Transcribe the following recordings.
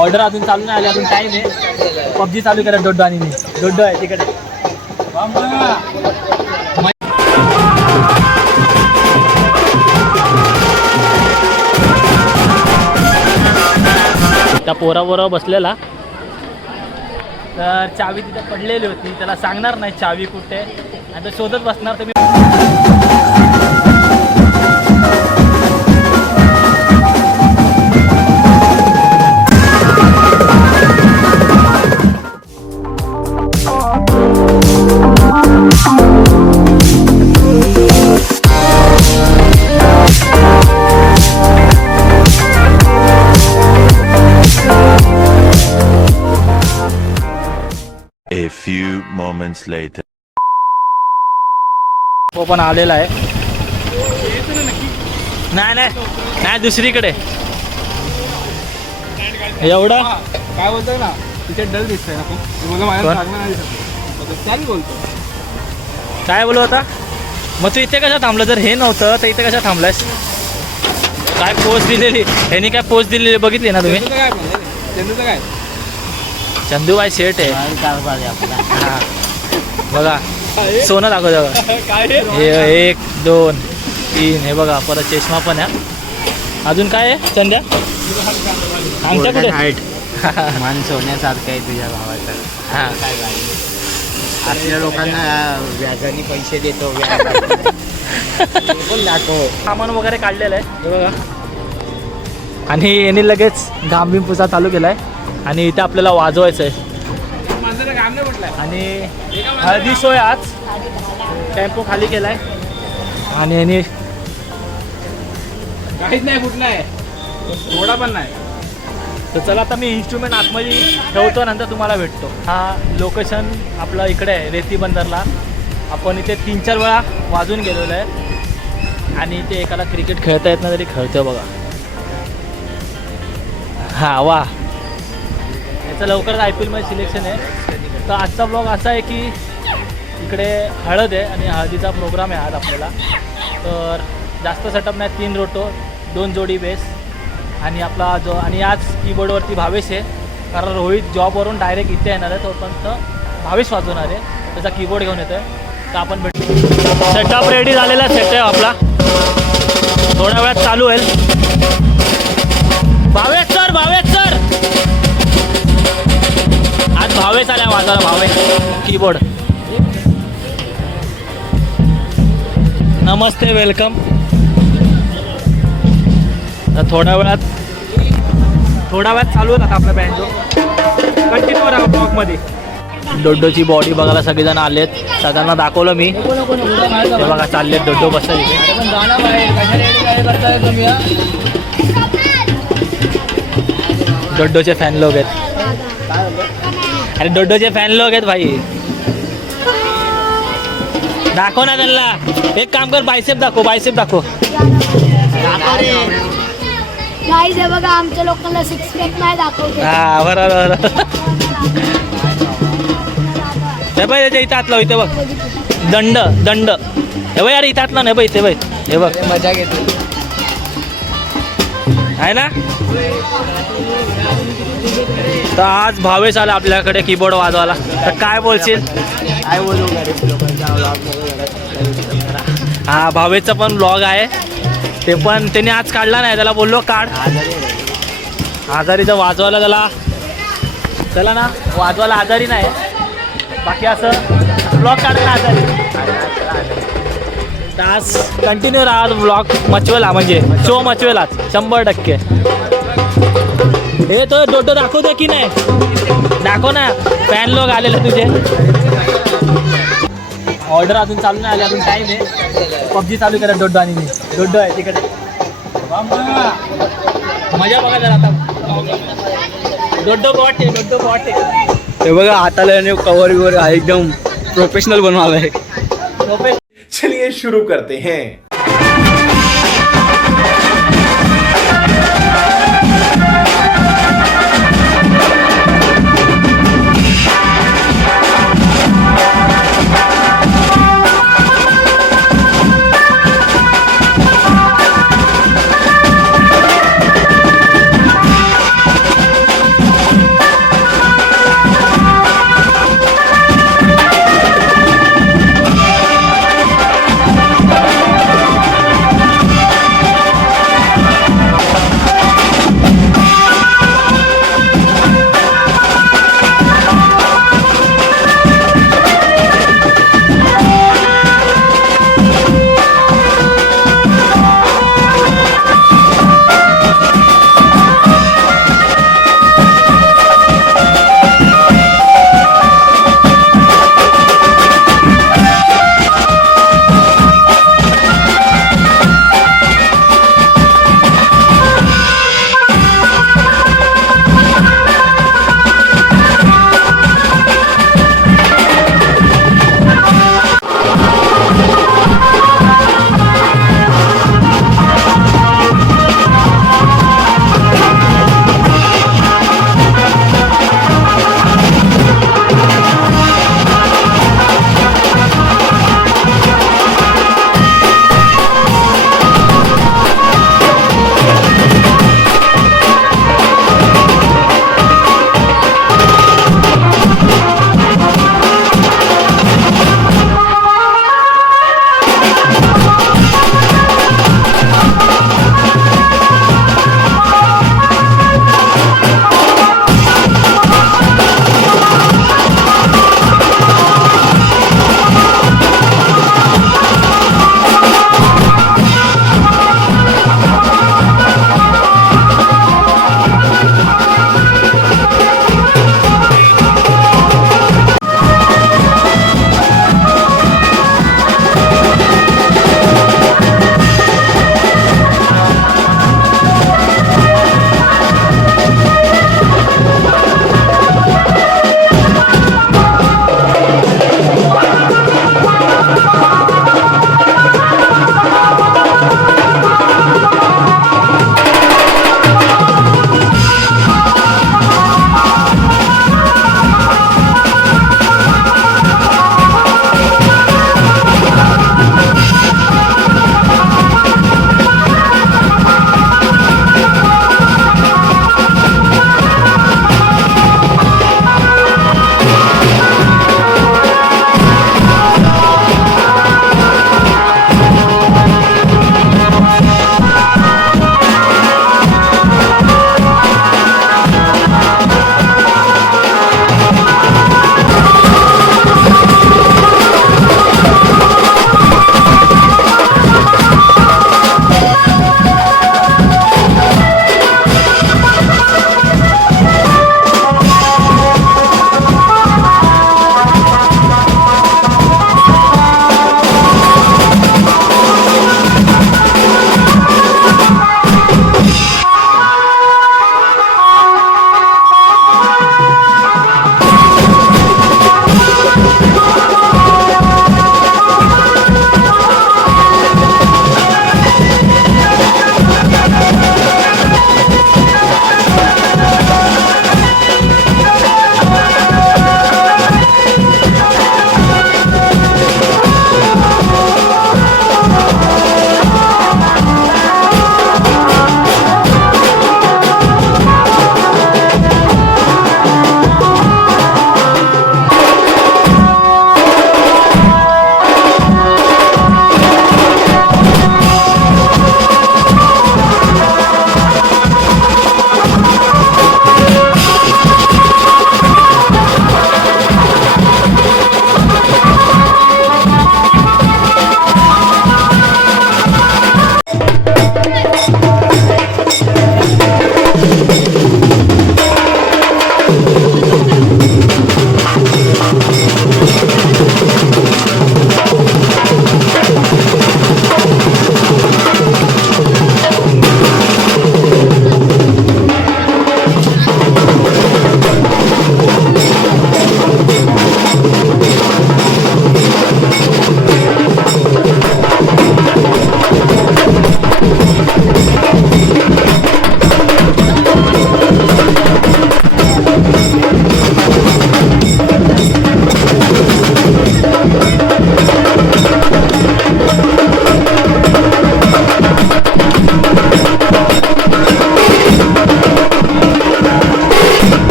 Order अजून चालू नाही आली अजून टाईम आहे. पबजी चालू करा डोड्डो आणि मी. डोड्डो आहे तिकडे. त्या पोराबरोबर बसलेला. तर चावी तिथे पडलेली होती. त्याला सांगणार नाही चावी कुठे आणि तो शोधत बसणार तर मी moments later. तो पण आलेला आहे. नाही नाही. नाही दुसरीकडे. एवढा? काय बोलतोय ना तिथे डल दिसतंय ना खूप. मला माझ्या कोण? चांगलं नाही दिसत बोलतो काय बोलू होता मग तू इथे कशा थांबला? जर हे नव्हतं तर इथे कशा थांबलायस? काय पोस्ट दिलेली? ह्यानी काय पोस्ट दिलेली बघितली ना तुम्ही? चंदूचं काय म्हणलं चंदूचं काय? चंदूबाई शेट आहे. हा. बघा सोनं दाखव दाखव काय हे एक दोन तीन हे बघा परत चष्मा पण आहे. अजून काय आहे संध्या आमच्या कुठे? मान सोन्यासारखं आहे तुझ्या भावाचं. हा. काय आपल्या लोकांना व्याजाने पैसे देतो व्याज पण दाखव? सामान वगैरे काढलेलं आहे हे बघा. आणि यांनी लगेच घाम बिम पुसा चालू केलाय. आणि इथे आपल्याला वाजवायचं आहे आणि हळदी सोय आज. टेम्पो खाली केलाय. आणि यांनी काहीच नाही कुठला आहे? थोडा पण नाही. तर चला आता मी इन्स्ट्रुमेंट आतमध्ये ठेवतो नंतर तुम्हाला भेटतो. हा लोकेशन आपलं इकडे आहे रेती बंदरला. आपण इथे तीन चार वेळा वाजून गेलेलो आहे. आणि इथे एकाला क्रिकेट खेळता येत नाही तरी खेळतो बघा. हा वा. याचं लवकरच आय पी एलमध्ये सिलेक्शन आहे. तर आजचा ब्लॉग असा आहे की इकडे हळद आहे आणि हळदीचा प्रोग्राम आहे आज आपल्याला. तर जास्त सेटअप नाही तीन रोटो दोन जोडी बेस आणि आपला जो आणि आज कीबोर्डवरती भावेश आहे. कारण रोहित जॉबवरून डायरेक्ट इथे येणार आहे तोपर्यंत भावेश वाजवणार आहे. त्याचा कीबोर्ड घेऊन येतो आहे तर आपण भेटू सेटअप रेडी झालेला सेटअप आपला. थोड्या वेळात चालू होईल. भावेश! भावेश आला कीबोर्ड नमस्ते वेलकम तर थोड्या वेळात थोड्या वेळात चालू होतात आपला बँजो कंटिन्यू राहा ब्लॉकमध्ये डोड्डोची बॉडी बघायला सगळेजण आलेत. सगळ्यांना दाखवलं मी. ते बघा चाललेत डोड्डो बसतात इथे डोड्डोचे फॅन लोक आहेत. अरे डोड्डोचे फॅन लोक आहेत भाई. दाखव ना त्यांना. एक काम कर बायसेप दाखव बायसेप दाखव. गाईज हे बघा आमच्या लोकांना सिक्स पॅक नाही दाखवते. हा बरोबर बरोबर. हे बघ याच्या इथं हातला इथे बघ. दंड दंड. हे बघ यार इथं नाही बघ इथे बघ. हे बघ. मजा घेतो आहे ना? तर आज भावेश आला आपल्याकडे कीबोर्ड वाजवायला. तर काय बोलशील? काय बोलू हा भावेशचा पण ब्लॉग आहे. ते पण त्यांनी आज काढला नाही त्याला बोललो काढ. आजारीचं वाजवायला त्याला. त्याला ना वाजवायला आजारी नाही. बाकी असं ब्लॉग काढायला आजारी तर आज कंटिन्यू राहा ब्लॉग मचवेला म्हणजे शो मचवेलाच शंभर टक्के. हे तो डोटो दाखवू दे की नाही? दाखव ना फॅन लोक आलेले तुझे. ऑर्डर अजून चालू नाही आली अजून टाईम आहे. पबजी चालू करा डोड्डो आणि मी. डोड्डो आहे तिकडे. मजा बघा जरा आता. डोड्डो बॉट आहे डोड्डो बॉट आहे. हे बघा हाताला कवर बिवर एकदम प्रोफेशनल बनवायला आहे. प्रोफेशनल चलिए शुरू करते हैं।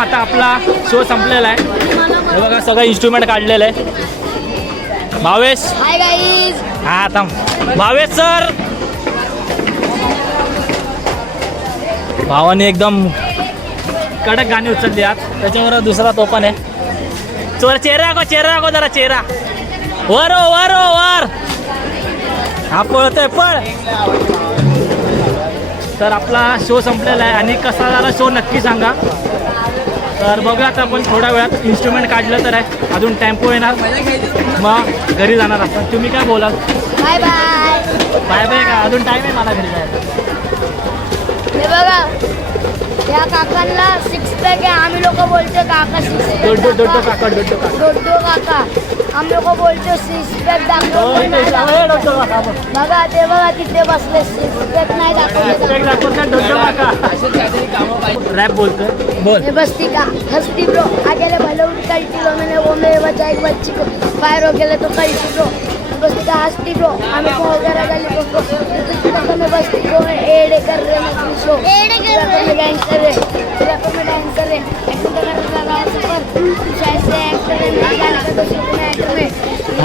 आता आपला शो संपलेला आहे. हे बघा सगळं इन्स्ट्रुमेंट काढलेलं आहे. भावेश? हा थांब. भावेश सर! भावाने एकदम कडक गाणी उचलली आज. त्याच्यावर दुसरा तो पण आहे. चोर चेहरा दाखव चेहरा दाखव जरा चेहरा. वर वर वर. हा पळतोय पळ. तर आपला शो संपलेला आहे. आणि कसा झाला शो नक्की सांगा. तर बघूया आता आपण थोड्या वेळात इन्स्ट्रुमेंट काढलं तर आहे. अजून टेम्पो येणार. मग घरी जाणार आपण. तुम्ही काय बोलाल? बाय बाय बाय बाय का? अजून टाईम आहे मला घरी जायला. हे बघा. या काकांना सिक्स पॅक आहे. आम्ही लोक बोलतो काका सिक्स दोड्डो दोड्डो पॅक काका दोड्डो काका. आम्ही लोक बोलतो सिक्स पॅक हो, दाखवतो. दोड्डो काका बघ. ते बघा तिथे बसले सिक्स पॅक नाही दाखवले रॅप बोलतोय. बोल. बस्ती का हस्ती ब्रो. अकेले भले उठ कल्टी लो मैंने वो मेरे बचा एक बच्ची को फायर हो गया तो कल्टी ब्रो. बस्ती का हस्ती ब्रो हमें को वगैरह गली को को तो मैं बस्ती को एड़े कर रहे मैं शो एड़े कर रहे मैं डांस कर रहे तेरा को मैं डांस कर रहे एक्टिंग कर रहा रहा सफर शायद से एक्टर है मैं गाना का तो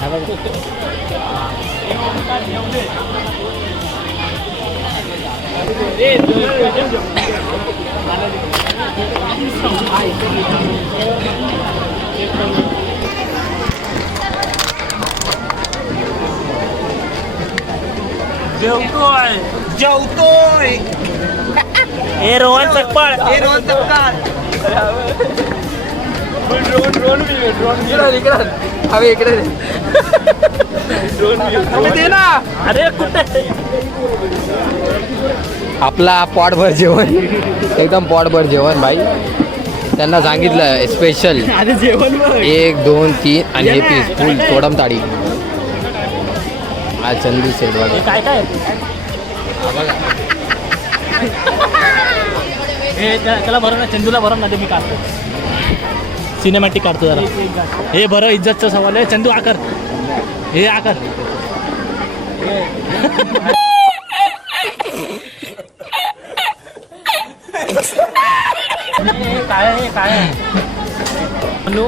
हा बघा. जेवतोय जेवतोय ए रोहन सकपाळ हवे इकडे दे. ना. अरे कुठे? आपला पोटभर जेवण. एकदम पोटभर जेवण भाई. त्यांना सांगितलं स्पेशल अरे. एक दोन तीन आणि हे पीस फुल तोडम ताडी. हा चंदू सेट बघा. काय काय? त्या- त्याला भरून ना चंदूला भरून ना ते मी काढतो. सिनेमॅटिक काढतो जरा. हे बरं इज्जतचा सवाल आहे. चंदू आकर. हे आकर. हे काय हे काय आहे? चंदू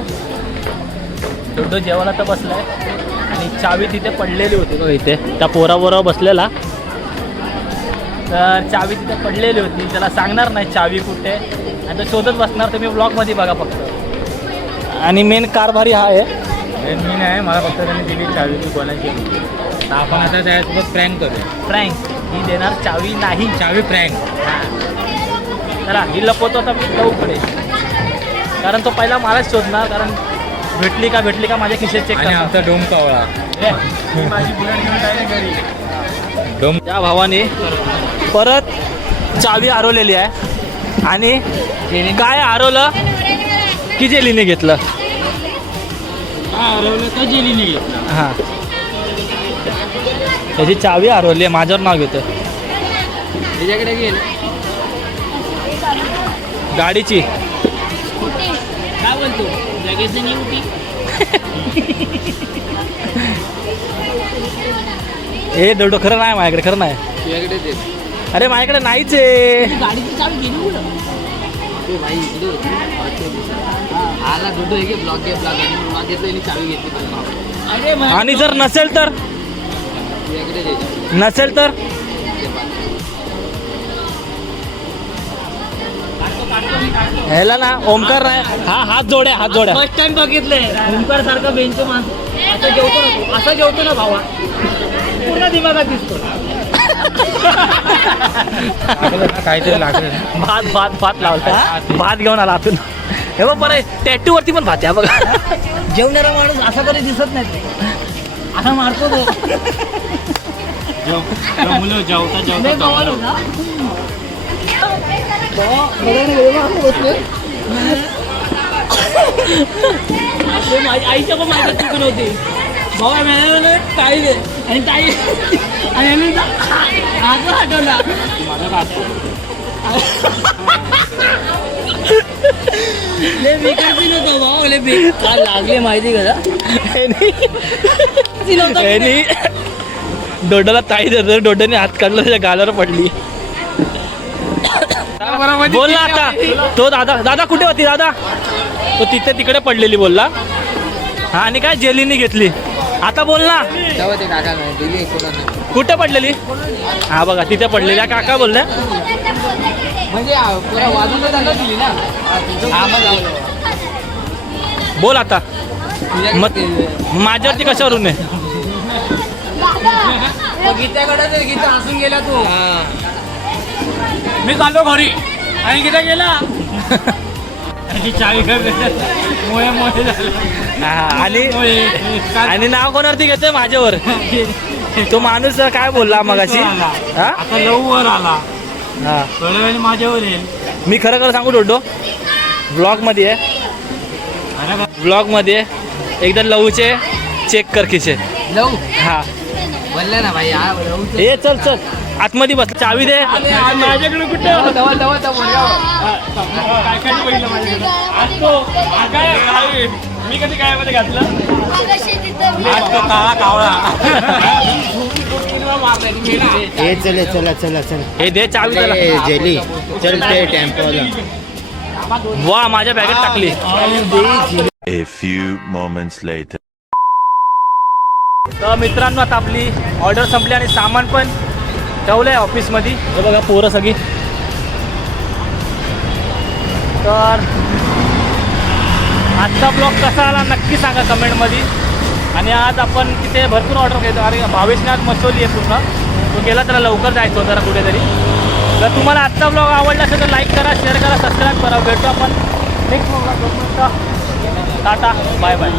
दोडो जेवायला तर बसलाय आणि चावी तिथे पडलेली होती बघ इथे. त्या पोराबरोबर बसलेला. तर चावी तिथे पडलेली होती. त्याला सांगणार नाही चावी कुठे. आणि तो शोधत बसणार तुम्ही ब्लॉगमध्ये बघा फक्त. आणि मेन कारभारी हा आहे. मी नाही मला फक्त त्यांनी दिली चावी ती कोणाची आपण आता त्यासोबत प्रँक करू फ्रँक ही देणार चावी नाही. चावी प्रँक चला ही लपवतो आता मी लवकडे कारण तो पहिला मलाच शोधणार कारण भेटली का भेटली का माझ्या खिशेत चेक आणि आमचा डोम कावळा. माझी बुलेट घेऊन डायरेक्ट घरी. डोम. त्या भावाने परत चावी हरवलेली आहे. आणि काय हरवलं? की जेलीने घेतलं? हरवलं जेलीने घेतला. हां. त्याची चावी हरवली आहे माझ्यावर नाव घेतं त्याच्याकडे गेल गाडीची. काय बोलतो? लगेच नाही हे दोडो खरं नाही माझ्याकडे खरं नाही. तुझ्याकडे दे. अरे माझ्याकडे नाहीच आहे. गाडीची चावी गेली कुठं ते भाई इकडे होती. आला हे घे घेतलं आणि चावी घेतली अरे आणि जर नसेल तर? नसेल तर? ह्याला ना ओमकार नाही. हा हात जोड्या हात जोड्या. फर्स्ट टाइम बघितले. ओंकार सारखा बेंच मान असं जेवतो. असं जेवतो ना भावा. पूर्ण दिमागात दिसतो. काहीतरी लागलं. भात भात भात लावला. भात घेऊन आला आतून हे बघ बरं टॅटू वरती पण भात आहे हा बघा जेवणारा माणूस असा कधी दिसत नाही असा मारतो तो मुलं जेवता जेवता लय गवाल होता. ते माझी आईच्या पण माझ्या चूक नव्हती भाऊ मिळालं ताई दे आणि ताई आणि यांनी हात हटवला लय बेकार सीन होता भाऊ लय बेकार लागले माहिती का डोड्याला ताई देतो डोड्याने हात काढला त्याच्या गालावर पडली. बोल ना आता. तो दादा दादा कुठे होती दादा? तो तिथे तिकडे पडलेली बोलला. हा आणि काय जेलीनी घेतली. आता बोल ना. कुठे पडलेली? हा बघा तिथे पडलेली. हा काका बोलल्या म्हणजे वाजून त्यांना दिली ना. बोल आता. मग ते- माझ्यावरती कशावरून आहे? गीताकडे गीता हसून गेला तू. मी चाललो घरी. आणि गीता गेला. चावी मोये मोये आणि आणि नाव कोणावरती घेतोय? माझ्यावर. तो माणूस काय बोलला मग अशी आता लवकर आला. हा. थोड्या वेळाने माझ्यावर येईल मी खरं खरं सांगू डोडो ब्लॉगमध्ये आहे. ब्लॉगमध्ये एकदा लवचे चेक कर खिचे. लव हा. बोलला ना भाई हा चल चल. आतमध्ये बस. चावी दे. माझ्याकडे कुठं मी कधी काय मध्ये घातलं? हे चले चला चला चला. हे दे चावी त्याला. ए, जेली. चल ते टेम्पोला. वा माझ्या बॅगेत टाकली. A few moments later. तर मित्रांनो आता आपली ऑर्डर संपली आणि सामान पण ठेवलं आहे ऑफिसमध्ये. हे बघा पोरं सगळी. तर आजचा ब्लॉग कसा आला नक्की सांगा कमेंटमध्ये. आणि आज आपण तिथे भरपूर ऑर्डर घेतो. अरे भावेशने आज आहे पूर्ण. तो गेला त्याला लवकर जायचं होतं जरा कुठेतरी. जर तुम्हाला आजचा ब्लॉग आवडला असेल तर लाईक करा शेअर करा सबस्क्राईब करा. भेटतो आपण नेक्स्ट ब्लॉगला टाटा बाय बाय